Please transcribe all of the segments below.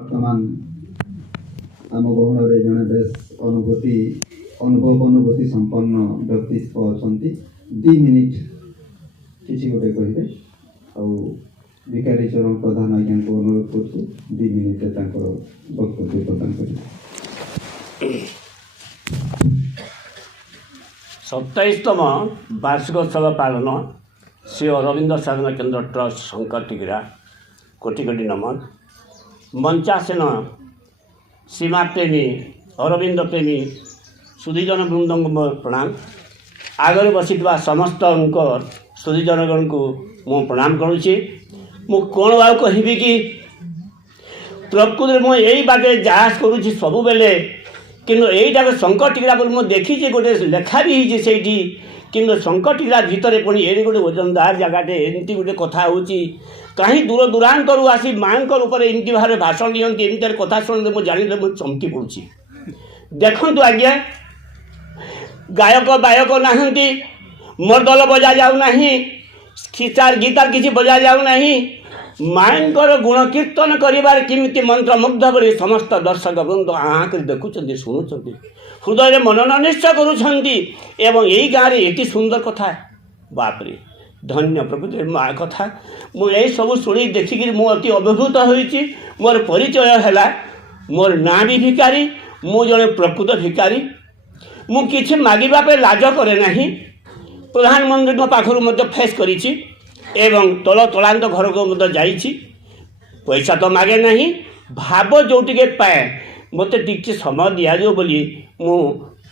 ବର୍ତ୍ତମାନ ଆମ ଗହଣରେ ଜଣେ ବେଶ ଅନୁଭୂତି ସମ୍ପନ୍ନ ବ୍ୟକ୍ତିତ୍ୱ ଅଛନ୍ତି। 2 ମିନିଟ୍ କିଛି ଗୋଟେ କହିବେ ଆଉ ଭିକାରୀ ଚରଣ ପ୍ରଧାନ ଆଜ୍ଞାଙ୍କୁ ଅନୁରୋଧ କରୁଛୁ 2 ମିନିଟ୍ରେ ତାଙ୍କର ବକ୍ତବ୍ୟ ପ୍ରଦାନ କରିବେ। 27ତମ ବାର୍ଷିକ ଉତ୍ସବ ପାଳନ ଶ୍ରୀ ଅରବିନ୍ଦ ସାଧନା କେନ୍ଦ୍ର ଟ୍ରଷ୍ଟ ଶଙ୍କର ଟିଗିରା କୋଟି କୋଟି ନମନ। ମଞ୍ଚାସୀନ ସୀମା ପ୍ରେମୀ ଅରବିନ୍ଦ ପ୍ରେମୀ ସୁଧୀଜନ ବୃନ୍ଦଙ୍କୁ ମୋର ପ୍ରଣାମ। ଆଗରେ ବସିଥିବା ସମସ୍ତଙ୍କ ସୁଧୀଜନଗଣଙ୍କୁ ମୁଁ ପ୍ରଣାମ କରୁଛି। ମୁଁ କ'ଣ ଆଉ କହିବି କି, ପ୍ରକୃତରେ ମୁଁ ଏଇ ବାଟରେ ଯାଆସ କରୁଛି ସବୁବେଳେ, କିନ୍ତୁ ଏଇଟାକୁ ଶଙ୍କର ଟିଗିରା ବୋଲି ମୁଁ ଦେଖିଛି, ଗୋଟେ ଲେଖା ବି ହେଇଛି ସେଇଠି। କିନ୍ତୁ ଶଙ୍କର ଟିଗିରା ଭିତରେ ପୁଣି ଏଠି ଗୋଟେ ଓଜନଦାର ଜାଗାଟେ, ଏମିତି ଗୋଟେ କଥା ହେଉଛି। କାହିଁ ଦୂର ଦୂରାନ୍ତରୁ ଆସି ମାଆଙ୍କର ଉପରେ ଏମିତି ଭାବରେ ଭାଷଣ ଦିଅନ୍ତି, ଏମିତିରେ କଥା ଶୁଣନ୍ତି, ମୁଁ ଜାଣିଲେ ମୁଁ ଚମକି ପଡ଼ୁଛି। ଦେଖନ୍ତୁ ଆଜ୍ଞା, ଗାୟକ ବାୟକ ନାହାନ୍ତି, ମର୍ଦଲ ବଜା ଯାଉନାହିଁ, ଗୀତାର କିଛି ବଜା ଯାଉନାହିଁ। ମାଆଙ୍କର ଗୁଣ କୀର୍ତ୍ତନ କରିବାରେ କେମିତି ମନ୍ତ୍ରମୁଗ୍ଧ କରି ସମସ୍ତ ଦର୍ଶକ ବୃନ୍ଦ ଆଁ କରି ଦେଖୁଛନ୍ତି, ଶୁଣୁଛନ୍ତି, ହୃଦୟରେ ମନନ ନିଶ୍ଚୟ କରୁଛନ୍ତି। ଏବଂ ଏଇ ଗାଁରେ ଏଠି ସୁନ୍ଦର କଥା, ବାପରେ ଧନ୍ୟ ପ୍ରକୃତିରେ ମା କଥା। ମୁଁ ଏଇସବୁ ଶୁଣି ଦେଖିକିରି ମୁଁ ଅତି ଅଭିଭୂତ ହୋଇଛି। ମୋର ପରିଚୟ ହେଲା, ମୋର ନାଁ ବି ଭିକାରୀ, ମୁଁ ଜଣେ ପ୍ରକୃତ ଭିକାରୀ। ମୁଁ କିଛି ମାଗିବା ପାଇଁ ଲାଜ କରେ ନାହିଁ। ପ୍ରଧାନମନ୍ତ୍ରୀଙ୍କ ପାଖରୁ ମଧ୍ୟ ଫେସ୍ କରିଛି ଏବଂ ତଳାନ୍ତ ଘରକୁ ମଧ୍ୟ ଯାଇଛି। ପଇସା ତ ମାଗେ ନାହିଁ, ଭାବ ଯେଉଁଟିକେ ପାଏ ମୋତେ ଟିକେ ସମୟ ଦିଆଯିବ ବୋଲି ମୁଁ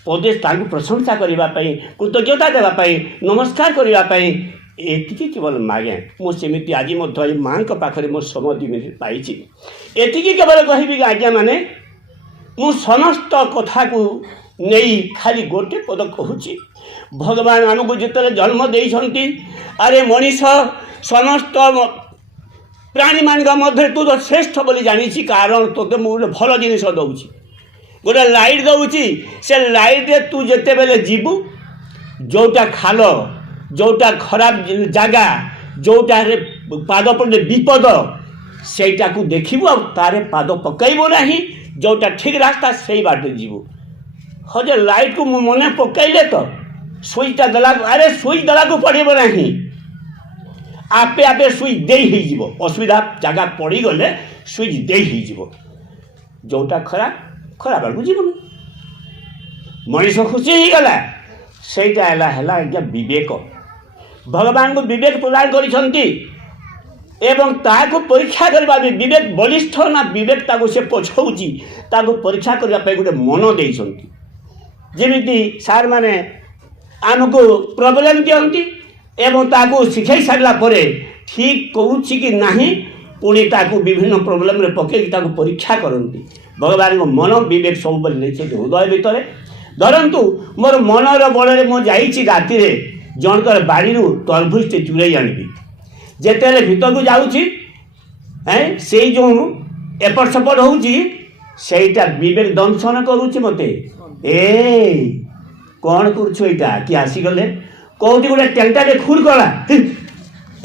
ପଦେ ତାଙ୍କୁ ପ୍ରଶଂସା କରିବା ପାଇଁ, କୃତଜ୍ଞତା ଦେବା ପାଇଁ, ନମସ୍କାର କରିବା ପାଇଁ ଏତିକି କେବଳ ମାଗେ। ମୁଁ ସେମିତି ଆଜି ମଧ୍ୟ ଏଇ ମାଆଙ୍କ ପାଖରେ ମୋ ସମୟ 2 ମିନିଟ୍ ପାଇଛି। ଏତିକି କେବଳ କହିବି ଆଜ୍ଞା, ମାନେ ମୁଁ ସମସ୍ତ କଥାକୁ ନେଇ ଖାଲି ଗୋଟେ ପଦ କହୁଛି। ଭଗବାନ ଆମକୁ ଯେତେବେଳେ ଜନ୍ମ ଦେଇଛନ୍ତି, ଆରେ ମଣିଷ ସମସ୍ତ ପ୍ରାଣୀମାନଙ୍କ ମଧ୍ୟରେ ତୁ ତ ଶ୍ରେଷ୍ଠ ବୋଲି ଜାଣିଛି, କାରଣ ତୋତେ ମୁଁ ଗୋଟେ ଭଲ ଜିନିଷ ଦେଉଛି, ଗୋଟେ ଲାଇଟ୍ ଦେଉଛି। ସେ ଲାଇଟ୍ରେ ତୁ ଯେତେବେଳେ ଯିବୁ, ଯେଉଁଟା ଖାଲ, ଯେଉଁଟା ଖରାପ ଜାଗା, ଯେଉଁଟାରେ ପାଦ ପଡ଼ିଲେ ବିପଦ, ସେଇଟାକୁ ଦେଖିବୁ ଆଉ ତାରେ ପାଦ ପକାଇବୁ ନାହିଁ। ଯେଉଁଟା ଠିକ୍ ରାସ୍ତା ସେଇ ବାଟରେ ଯିବୁ। ହଁ ଯେ ଲାଇଟ୍କୁ ମୁଁ ମନେ ପକାଇଲେ ତ ସୁଇଚ୍ଟା ଦେଲାକୁ, ଆରେ ସୁଇଚ୍ ଦେବାକୁ ପଡ଼ିବ ନାହିଁ, ଆପେ ଆପେ ସୁଇଚ୍ ଦେଇ ହେଇଯିବ। ଅସୁବିଧା ଜାଗା ପଡ଼ିଗଲେ ସୁଇଚ୍ ଦେଇ ହେଇଯିବ। ଯେଉଁଟା ଖରାପ ଆଡ଼କୁ ଯିବନି। ମଣିଷ ଖୁସି ହେଇଗଲା, ସେଇଟା ହେଲା ଆଜ୍ଞା ବିବେକ। ଭଗବାନଙ୍କୁ ବିବେକ ପ୍ରଦାନ କରିଛନ୍ତି ଏବଂ ତାହାକୁ ପରୀକ୍ଷା କରିବା ପାଇଁ, ବିବେକ ବଳିଷ୍ଠ ନା ବିବେକ ତାକୁ ସେ ପଛଉଛି, ତାକୁ ପରୀକ୍ଷା କରିବା ପାଇଁ ଗୋଟେ ମନ ଦେଇଛନ୍ତି। ଯେମିତି ସାର୍ମାନେ ଆମକୁ ପ୍ରୋବ୍ଲେମ୍ ଦିଅନ୍ତି ଏବଂ ତାକୁ ଶିଖାଇ ସାରିଲା ପରେ ଠିକ୍ କହୁଛି କି ନାହିଁ, ପୁଣି ତାକୁ ବିଭିନ୍ନ ପ୍ରୋବ୍ଲେମ୍ରେ ପକାଇକି ତାକୁ ପରୀକ୍ଷା କରନ୍ତି। ଭଗବାନଙ୍କ ମନ ବିବେକ ସବୁବେଳେ ନେଇଛନ୍ତି ହୃଦୟ ଭିତରେ। ଧରନ୍ତୁ ମୋର ମନର ବଳରେ ମୁଁ ଯାଇଛି ରାତିରେ ଜଣଙ୍କର ବାଡ଼ିରୁ ତରଭୁଜଟେ ଚୁରେଇ ଆଣିବି। ଯେତେବେଳେ ଭିତରକୁ ଯାଉଛି, ସେଇ ଯେଉଁ ଏପଟ ସେପଟ ହେଉଛି, ସେଇଟା ବିବେକ ଦଂଶନ କରୁଛି ମୋତେ। କ'ଣ କରୁଛୁ ଏଇଟା? କିଏ ଆସିଗଲେ, କେଉଁଠି ଗୋଟେ ଟେଣ୍ଟାଟେ ଖୁର କଲା,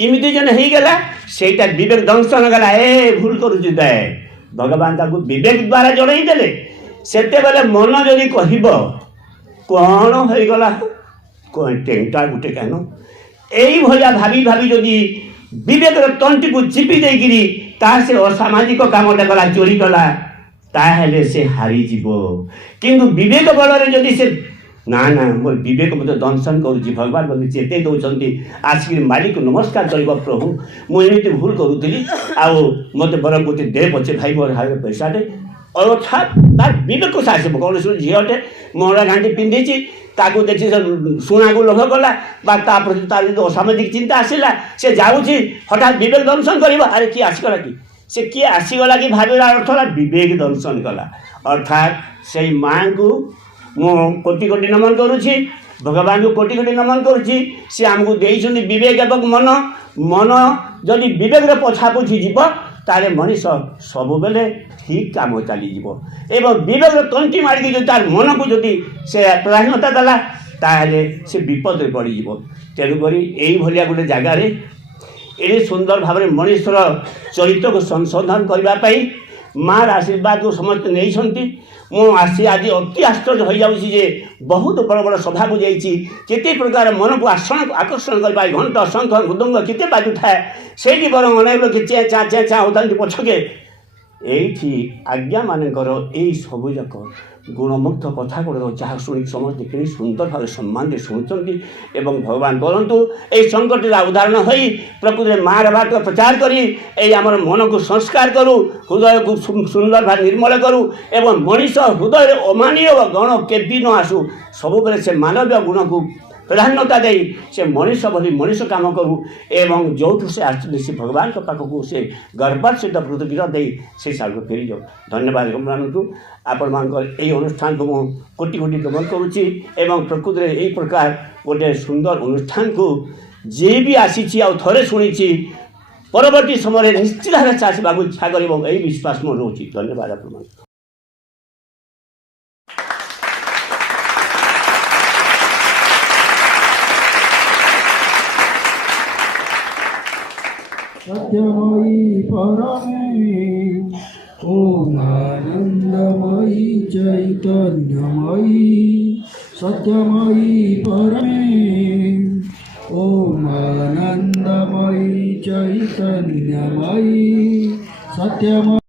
ଏମିତି ଜଣେ ହେଇଗଲା, ସେଇଟା ବିବେକ ଦଂଶନ ଗଲା। ଭୁଲ କରୁଛୁ ଦେ। ଭଗବାନ ତାକୁ ବିବେକ ଦ୍ୱାରା ଜଣେଇ ଦେଲେ। ସେତେବେଳେ ମନ ଯଦି କହିବ କ'ଣ ହେଇଗଲା, ଟେଣ୍ଟା ଗୋଟେ କେନ, ଏଇଭଳିଆ ଭାବି ଯଦି ବିବେକର ତଣ୍ଟିକୁ ଚିପି ଦେଇକିରି ତାହା ସେ ଅସାମାଜିକ କାମଟା କଲା, ଚୋରି କଲା, ତାହେଲେ ସେ ହାରିଯିବ। କିନ୍ତୁ ବିବେକ ବଳରେ ଯଦି ସେ ନା ମୋର ବିବେକ ମୋତେ ଦଂଶନ କରୁଛି, ଭଗବାନ ମୋତେ ଚେତେଇ ଦେଉଛନ୍ତି, ଆସିକି ମାଲିକ ନମସ୍କାର କରିବ, ପ୍ରଭୁ ମୁଁ ଏମିତି ଭୁଲ କରୁଥିଲି, ଆଉ ମୋତେ ବରଂ ଗୋଟେ ଦେ ପଛେ ଭାଇ, ମୋର ହାତରେ ପଇସାଟେ। ଅର୍ଥାତ୍ ତାର ବିବେକ ଆସିବ। କୌଣସି ଝିଅଟେ ମହଡ଼ା ଘାଣ୍ଟି ପିନ୍ଧିଛି, ତାକୁ ଦେଖି ସୁନାକୁ ଲୋଭ କଲା ବା ତା ପ୍ରତି ତାର ଯଦି ଅସାମାଜିକ ଚିନ୍ତା ଆସିଲା, ସେ ଯାଉଛି, ହଠାତ୍ ବିବେକ ଦଂଶନ କରିବ। ଆରେ କିଏ ଆସିଗଲା କି, ସେ କିଏ ଆସିଗଲା କି ଭାବିଲା ଅର୍ଥ ହେଲା ବିବେକ ଦଂଶନ କଲା। ଅର୍ଥାତ୍ ସେଇ ମାଆଙ୍କୁ ମୁଁ କୋଟି କୋଟି ନମନ କରୁଛି, ଭଗବାନଙ୍କୁ କୋଟି କୋଟି ନମନ କରୁଛି। ସେ ଆମକୁ ଦେଇଛନ୍ତି ବିବେକ ଏବଂ ମନ ଯଦି ବିବେକରେ ପଛାପଛି ଯିବ, ତାହେଲେ ମଣିଷ ସବୁବେଳେ ଠିକ୍ କାମ ଚାଲିଯିବ। ଏବଂ ବିବେକର ତଣ୍ଟି ମାରିକି ଯଦି ତାର ମନକୁ ଯଦି ସେ ପ୍ରାଧାନ୍ୟତା ଦେଲା, ତାହେଲେ ସେ ବିପଦରେ ପଡ଼ିଯିବ। ତେଣୁକରି ଏଇଭଳିଆ ଗୋଟେ ଜାଗାରେ ଏତେ ସୁନ୍ଦର ଭାବରେ ମଣିଷର ଚରିତ୍ରକୁ ସଂଶୋଧନ କରିବା ପାଇଁ ମାର ଆଶୀର୍ବାଦକୁ ସମସ୍ତେ ନେଇଛନ୍ତି। ମୁଁ ଆସି ଆଜି ଅତି ଆଶ୍ଚର୍ଯ୍ୟ ହୋଇଯାଉଛି ଯେ ବହୁତ ବଡ଼ ବଡ଼ ସଭାକୁ ଯାଇଛି, କେତେ ପ୍ରକାର ମନକୁ ଆକର୍ଷଣ କରିବା ଘଣ୍ଟ ଶଙ୍ଖ ମୃଦଙ୍ଗ କେତେ ବାଜୁଥାଏ, ସେଇଠି ବରଂ ଅନେକ ଲୋକ ଚେଁ ଚାଁ ହେଉଥାନ୍ତି ପଛକେ। ଏଇଠି ଆଜ୍ଞାମାନଙ୍କର ଏଇ ସବୁଯାକ ଗୁଣମୁଗ୍ଧ କଥା ଗୁଡ଼ିକ ଯାହା ଶୁଣି ସମସ୍ତେ କେହି ସୁନ୍ଦର ଭାବରେ ସମ୍ମାନରେ ଶୁଣୁଛନ୍ତି। ଏବଂ ଭଗବାନ କରନ୍ତୁ ଏହି ସଙ୍କଟର ଉଦାହରଣ ହୋଇ ପ୍ରକୃତିରେ ମାର ବାଟ ପ୍ରଚାର କରି ଏଇ ଆମର ମନକୁ ସଂସ୍କାର କରୁ, ହୃଦୟକୁ ସୁନ୍ଦର ଭାବେ ନିର୍ମଳ କରୁ ଏବଂ ମଣିଷ ହୃଦୟରେ ଅମାନୀୟ ଗଣ କେବେ ନ ଆସୁ, ସବୁବେଳେ ସେ ମାନବୀୟ ଗୁଣକୁ ପ୍ରାଧାନ୍ୟତା ଦେଇ ସେ ମଣିଷ ଭଳି ମଣିଷ କାମ କରୁ ଏବଂ ଯେଉଁଠୁ ସେ ଆସିଛନ୍ତି ସେ ଭଗବାନଙ୍କ ପାଖକୁ ସେ ଗର୍ବାର ସହିତ କୃତଜ୍ଞତା ଦେଇ ସେ ସାଳକୁ ଫେରିଯାଉ। ଧନ୍ୟବାଦ ମାନନ୍ତୁ। ଆପଣମାନଙ୍କର ଏହି ଅନୁଷ୍ଠାନକୁ ମୁଁ କୋଟି କୋଟି ନମନ କରୁଛି ଏବଂ ପ୍ରକୃତିରେ ଏହି ପ୍ରକାର ଗୋଟେ ସୁନ୍ଦର ଅନୁଷ୍ଠାନକୁ ଯିଏ ବି ଆସିଛି ଆଉ ଥରେ ଶୁଣିଛି ପରବର୍ତ୍ତୀ ସମୟରେ ନିଶ୍ଚିତ ଭାବେ ଆସିବାକୁ ଇଚ୍ଛା କରିବ, ଏହି ବିଶ୍ୱାସ ମୋର ରହୁଛି। ଧନ୍ୟବାଦ ଆପଣମାନଙ୍କୁ। सत्यमयी परमे ओम आनंदमयी चैतन्यमयी सत्यमयी परमे ओम आनंदमयी चैतन्यमयी सत्यमयी